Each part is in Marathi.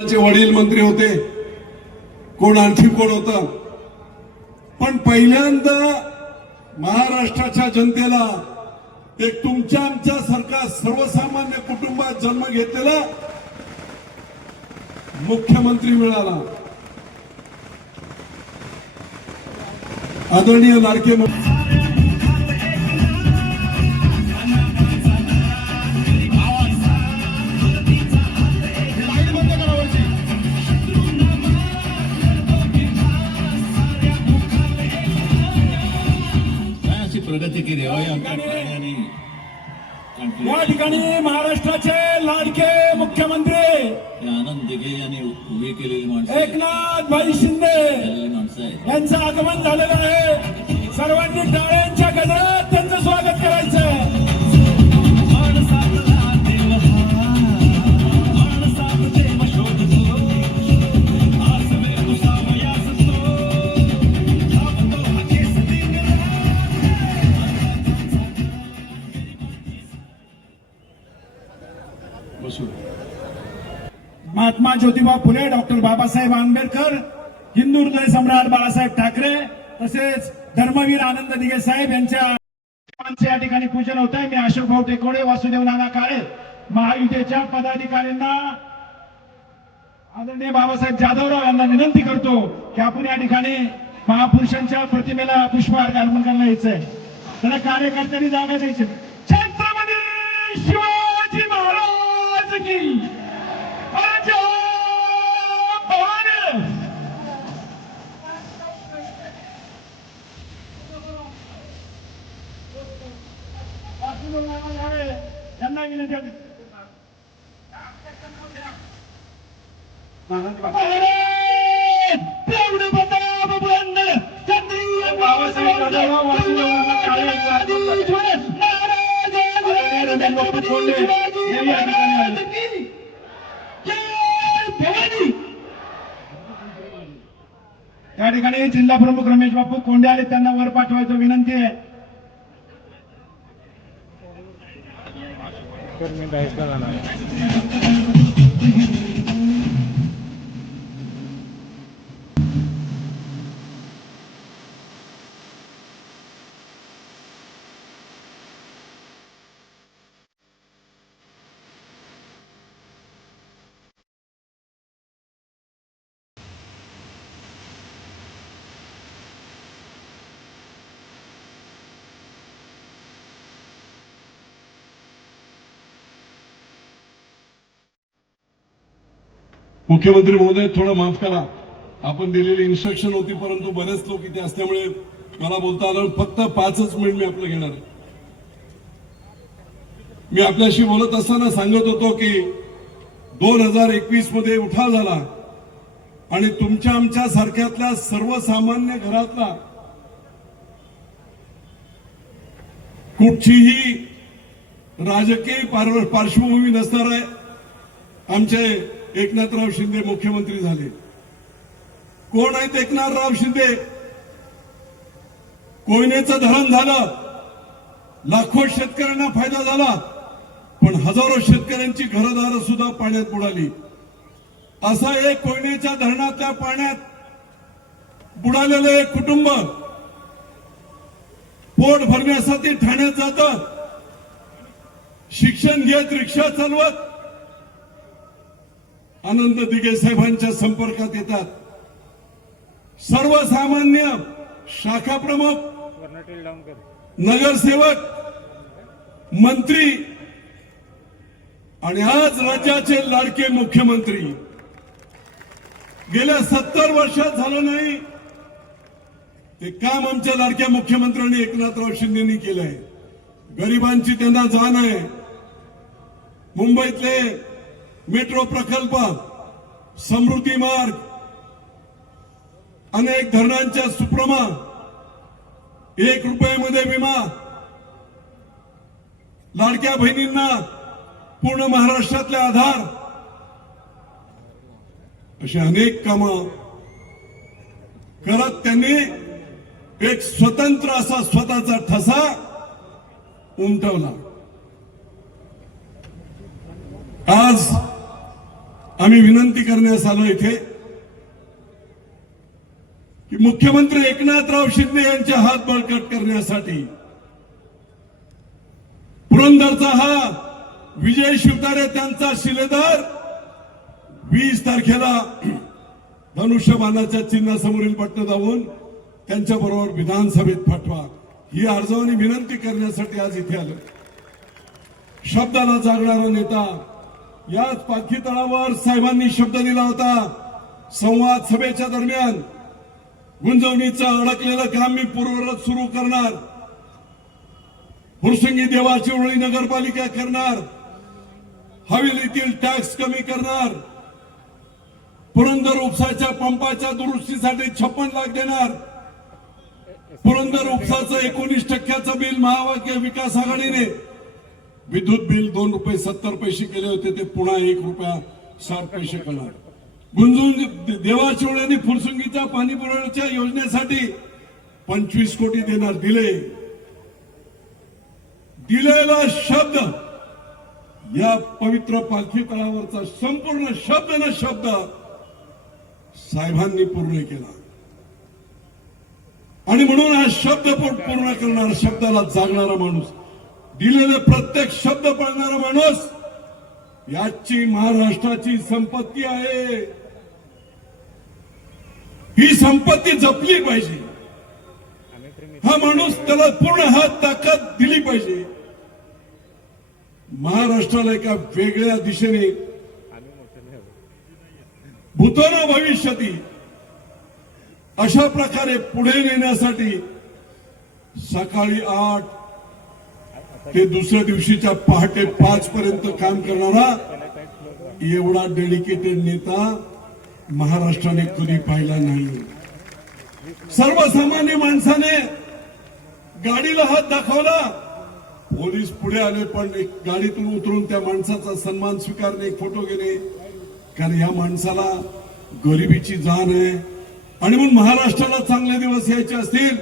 वडील मंत्री होते. कोण आणखी कोण होतं? पण पहिल्यांदा महाराष्ट्राच्या जनतेला एक तुमच्या आमच्या सारखा सर्वसामान्य कुटुंबात जन्म घेतलेला मुख्यमंत्री मिळाला. आदरणीय लाडके मंत्री भाई शिंदे यांचं आगमन झालेलं आहे. सर्वांनी टाळ्यांच्या फुले डॉक्टर बाबासाहेब आंबेडकर हिंदू हृदय सम्राट बाळासाहेब ठाकरे तसेच धर्मवीर आनंद दिघे साहेब यांच्या या ठिकाणी पूजन होत आहे. मी अशोक भाऊ टेकोडे वासुदेव नाना काळे महायुतीच्या पदाधिकाऱ्यांना आदरणीय बाबासाहेब जाधवराव यांना विनंती करतो की आपण या ठिकाणी महापुरुषांच्या प्रतिमेला पुष्पहार अर्पण करण्यात यायचंय. त्याला कार्यकर्त्यांनी जागा द्यायची. छत्रपती शिवाय या ठिकाणी जिल्हा प्रमुख रमेश बापू कोंडे आले त्यांना वर पाठवायचं विनंती आहे. मुख्यमंत्री महोदय थोडं माफ करा आपण दिलेली इन्स्ट्रक्शन होती परंतु बरेच लोक इथे असल्यामुळे मला बोलता आलं फक्त पाचच मिनिट मी आपलं घेणार आहे. मी आपल्याशी बोलत असताना सांगत होतो की दोन हजार एकवीसमध्ये उठाव झाला आणि तुमच्या आमच्या सारख्यातल्या सर्वसामान्य घरातला कुठचीही राजकीय पार्श्वभूमी नसणार आहे आमचे एकनाथराव शिंदे मुख्यमंत्री झाले. कोण आहेत एकनाथराव शिंदे? कोयनेचं धरण झालं. लाखो शेतकऱ्यांना फायदा झाला. पण हजारो शेतकऱ्यांची घरदारं सुद्धा पाण्यात बुडाली. असा एक कोयनेच्या धरणाच्या पाण्यात बुडालेलं एक कुटुंब पोट भरण्यासाठी ठाण्यात जातं. शिक्षण घेत रिक्षा चालवत. आनंद दिघे साहेबांच्या संपर्कात येतात. सर्वसामान्य शाखा प्रमुख नगरसेवक मंत्री आणि आज राज्याचे लाडके मुख्यमंत्री. गेल्या सत्तर वर्षात झालं नाही. ते काम आमच्या लाडक्या मुख्यमंत्र्यांनी एकनाथराव शिंदेनी केलंय गरिबांची त्यांना जाण आहे. मुंबईतले मेट्रो प्रकल्प समृद्धी मार्ग अनेक धरणांच्या सुप्रमा एक रुपयामध्ये विमा लाडक्या बहिणींना पूर्ण महाराष्ट्रातले आधार अशी अनेक कामं करत त्यांनी एक स्वतंत्र असा स्वतःचा ठसा उमटवला. आज आम्ही विनंती करण्यास आलो इथे की मुख्यमंत्री एकनाथराव शिंदे यांच्या हात बळकट करण्यासाठी पुरंदरचा हा विजय शिवतारे त्यांचा शिलेदार वीस तारखेला धनुष्यबाणाच्या चिन्हासमोरील बटन दाबून त्यांच्या बरोबर विधानसभेत पाठवा. ही अर्जवानी विनंती करण्यासाठी आज इथे आलो. शब्दाला जागणारा नेता याच पालखी तळावर साहेबांनी शब्द दिला होता. संवाद सभेच्या दरम्यान गुंजवणीचं अडकलेलं काम मी पूर्वरत सुरू करणार. फुरसंगी देवाची ओळी नगरपालिका करणार. हवेलीतील टॅक्स कमी करणार. पुरंदर उपसाच्या पंपाच्या दुरुस्तीसाठी छप्पन लाख देणार. पुरंदर उपसाचं एकोणीस टक्क्याचं बिल महावाक्य विकास आघाडीने विद्युत बिल दोन रुपये सत्तर पैसे केले होते ते पुन्हा एक रुपया साठ पैसे करणार. गुंजून देवाची आणि फुरसुंगीच्या पाणी पुरवठ्याच्या योजनेसाठी पंचवीस कोटी देणार दिले. दिलेला शब्द या पवित्र पालखी तळावरचा संपूर्ण शब्द न शब्द साहेबांनी पूर्ण केला. आणि म्हणून हा शब्द पूर्ण करणारा शब्दाला जागणारा माणूस. दिलेले प्रत्येक शब्द पाळणारा माणूस याची महाराष्ट्राची संपत्ती आहे. ही संपत्ती जपली पाहिजे. हा माणूस त्याला पूर्ण हात ताकद दिली पाहिजे. महाराष्ट्राला एका वेगळ्या दिशेने भूतोना भविष्यती अशा प्रकारे पुढे नेण्यासाठी सकाळी आठ ते दुसऱ्या दिवशीच्या पहाटे पाच पर्यंत काम करणारा एवढा डेडिकेटेड नेता महाराष्ट्राने कधी पाहिला नाही. सर्वसामान्य माणसाने गाडीला हात दाखवला. पोलीस पुढे आले पण एक गाडीतून उतरून त्या माणसाचा सन्मान स्वीकारणे फोटो घेणे. कारण या माणसाला गरिबीची जाण आहे. आणि म्हणून महाराष्ट्राला चांगले दिवस यायचे असतील.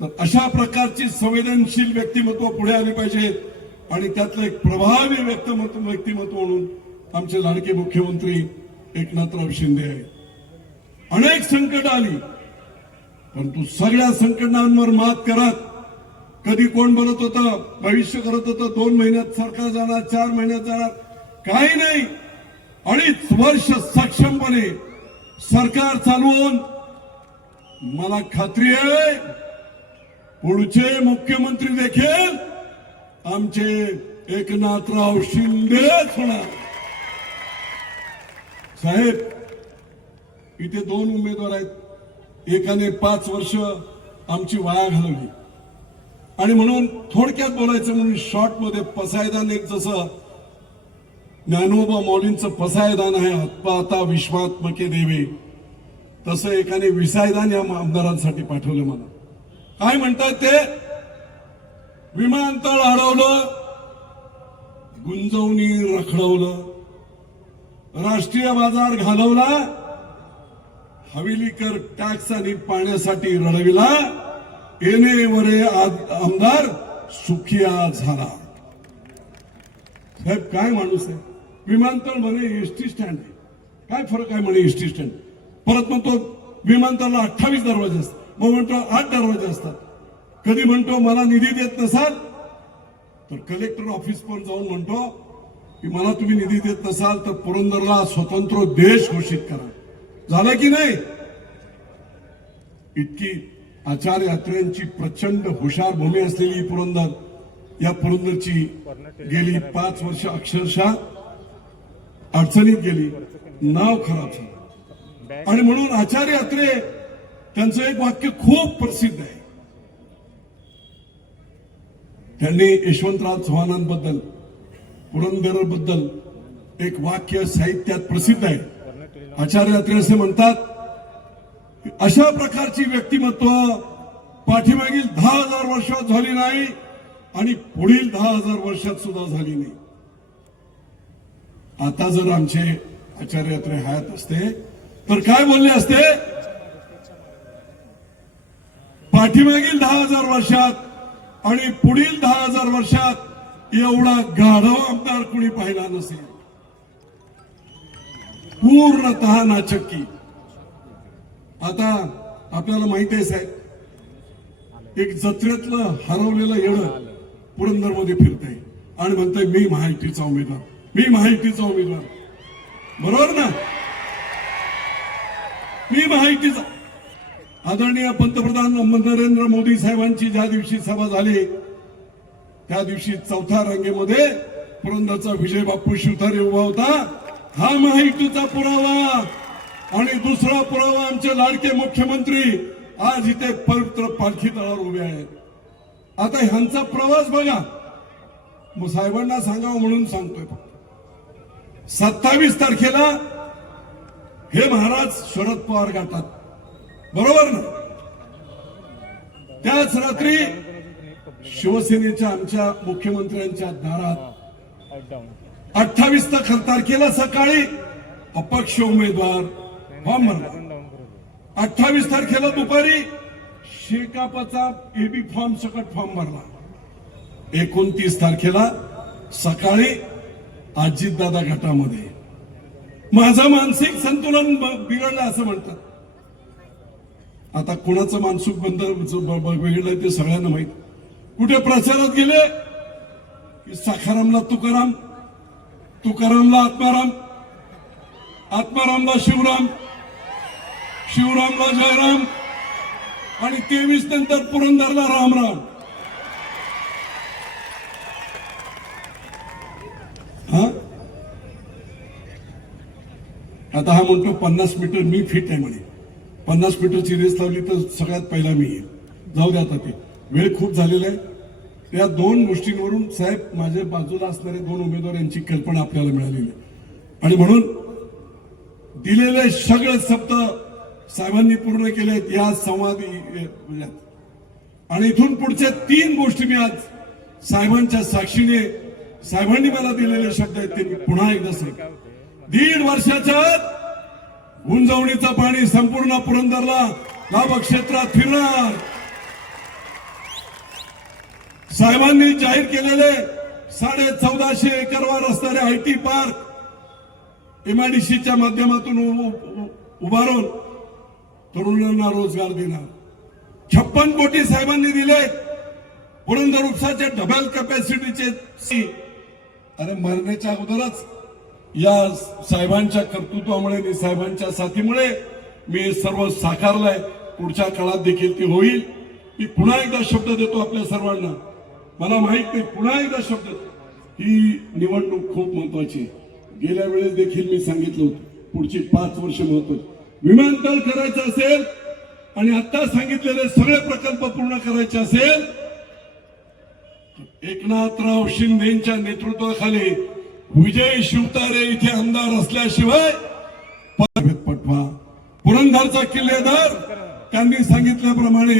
तर अशा प्रकारची संवेदनशील व्यक्तिमत्व पुढे आली पाहिजेत आणि त्यातलं एक प्रभावी व्यक्तिमत्व व्यक्तिमत्व म्हणून आमचे लाडके मुख्यमंत्री एकनाथराव शिंदे आहेत. अनेक संकट आली परंतु सगळ्या संकटांवर मात करत कधी कोण बोलत होतं भविष्य करत होतं दोन महिन्यात सरकार जाणार चार महिन्यात जाणार? काही नाही. अडीच वर्ष सक्षमपणे सरकार चालवून मला खात्री आहे पुढचे मुख्यमंत्री देखील आमचे एकनाथराव शिंदेच होणार. साहेब इथे दोन उमेदवार आहेत. एकाने पाच वर्ष आमची वाया घालवली. आणि म्हणून थोडक्यात बोलायचं म्हणून शॉर्टमध्ये पसायदान एक जसं ज्ञानोबा मौलींचं पसायदान आहे आत्माता विश्वात्मके देवे तसं एकाने विसायदान या आमदारांसाठी पाठवलं मला. काय म्हणतात ते? विमानतळ अडवलं गुंजवणी रखडवलं राष्ट्रीय बाजार घालवला हवेलीकर टॅक्स आणि पाण्यासाठी रडविला येणे वरे आमदार सुखिया झाला. साहेब काय माणूस आहे? विमानतळ म्हणे एसटी स्टँड आहे. काय फरक आहे म्हणे एसटी स्टँड? परत म्हणतो विमानतळाला अठ्ठावीस दरवाजे असतात. मग म्हणतो आठ दरवाजे असतात. कधी म्हणतो मला निधी देत नसाल? तर कलेक्टर ऑफिस पण जाऊन म्हणतो की मला तुम्ही निधी देत नसाल तर पुरंदरला स्वतंत्र देश घोषित करा. झालं की नाही? इतकी आचार्य यात्रेंची प्रचंड हुशार भूमी असलेली पुरंदर या पुरंदरची गेली पाच वर्ष अक्षरशः अडचणीत गेली नाव खराब झालं. आणि म्हणून आचार्य यात्रे त्यांचं एक वाक्य खूप प्रसिद्ध आहे. त्यांनी यशवंतराव चव्हाणांबद्दल पुरंदरबद्दल एक वाक्य साहित्यात प्रसिद्ध आहे. आचार्य यात्रे असे म्हणतात अशा प्रकारची व्यक्तिमत्व पाठीमागील दहा हजार वर्षात झाली नाही आणि पुढील दहा हजार वर्षात सुद्धा झाली नाही. आता जर आमचे आचार्य यात्रे हयात असते तर काय बोलले असते? पाठीमागील दहा हजार वर्षात आणि पुढील दहा हजार वर्षात एवढा गाढव आमदार कुणी पाहिला नसेल. पूर्णतः नाचक्की. आता आपल्याला माहिती आहे साहेब एक जत्रेतलं हरवलेलं येणं पुरंदरमध्ये फिरतंय. आणि म्हणतंय मी महायुतीचा उमेदवार. मी महायुतीचा उमेदवार. बरोबर ना? मी महायुतीचा आदरणीय पंतप्रधान नरेंद्र मोदी साहेबांची ज्या दिवशी सभा झाली त्या दिवशी चौथ्या रांगेमध्ये पुरंदरचा विजय बापू शिवथारे उभा होता. हा महायुतीचा पुरावा आणि दुसरा पुरावा आमचे लाडके मुख्यमंत्री आज इथे पवित्र पालखी तळावर उभे आहेत. आता ह्यांचा प्रवास बघा. मग साहेबांना सांगावं म्हणून सांगतोय सत्तावीस तारखेला हे महाराज शरद पवार गाठतात बरोबर ना? त्याच रात्री शिवसेनेच्या आमच्या मुख्यमंत्र्यांच्या दारात अठ्ठावीस तारखेला सकाळी. अपक्ष उमेदवार फॉर्म भरला. अठ्ठावीस तारखेला दुपारी शेकापाचा एबी फॉर्म सकट फॉर्म भरला. एकोणतीस तारखेला सकाळी अजितदादा गटामध्ये. माझं मानसिक संतुलन बिघडलं असं म्हणतात. आता कुणाचं मानसिक बंद ब- ते सगळ्यांना माहीत. कुठे प्रचारात गेले? की साखारामला तुकाराम तुकारामला आत्माराम आत्मारामला शिवराम शिवरामला जयराम आणि तेवीस नंतर पुरंदरला रामराम. हा? आता हा म्हणतो पन्नास मीटर मी फिट आहे म्हणे. पन्नास मीटरची रेस लावली तर सगळ्यात पहिला मी येईल. जाऊ द्या आता ते. वेळ खूप झालेला आहे. त्या दोन गोष्टींवरून साहेब माझ्या बाजूला असणारे दोन उमेदवार यांची कल्पना आपल्याला मिळालेली आहे. आणि म्हणून दिलेले सगळे शब्द साहेबांनी पूर्ण केले आहेत. या संवाद म्हणजे, आणि इथून पुढच्या तीन गोष्टी मी आज साहेबांच्या साक्षीने साहेबांनी मला दिलेले शब्द आहेत ते मी पुन्हा एकदा सांग दीड वर्षाच्या उंजवणीचं पाणी संपूर्ण पुरंदरला लाभ क्षेत्रात फिरणार. साहेबांनी जाहीर केलेले साडे चौदाशे एकरवर असणारे आय टी पार्क एमआयडीसीच्या माध्यमातून उभारून तरुणांना रोजगार देणार. छप्पन कोटी साहेबांनी दिले. पुरंदर उपसाचे डबल कॅपॅसिटीचे अरे मरण्याच्या अगोदरच या साहेबांच्या कर्तृत्वामुळे आणि साहेबांच्या साथीमुळे मी हे सर्व साकारलंय. पुढच्या काळात देखील ते होईल. मी पुन्हा एकदा शब्द देतो आपल्या सर्वांना. मला माहीत नाही पुन्हा एकदा शब्द ही निवडणूक खूप महत्वाची गेल्या वेळेस देखील मी सांगितलं होतं पुढची पाच वर्ष महत्वाची विमानतळ करायचं असेल आणि आता सांगितलेले सगळे प्रकल्प पूर्ण करायचे असेल एकनाथराव शिंदेच्या नेतृत्वाखाली विजय शिवतारे इथे आमदार असल्याशिवाय पटवा. पुरंदरचा किल्लेदार त्यांनी सांगितल्याप्रमाणे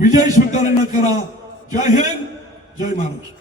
विजय शिवतारेंना करा. जय हिंद जय महाराष्ट्र.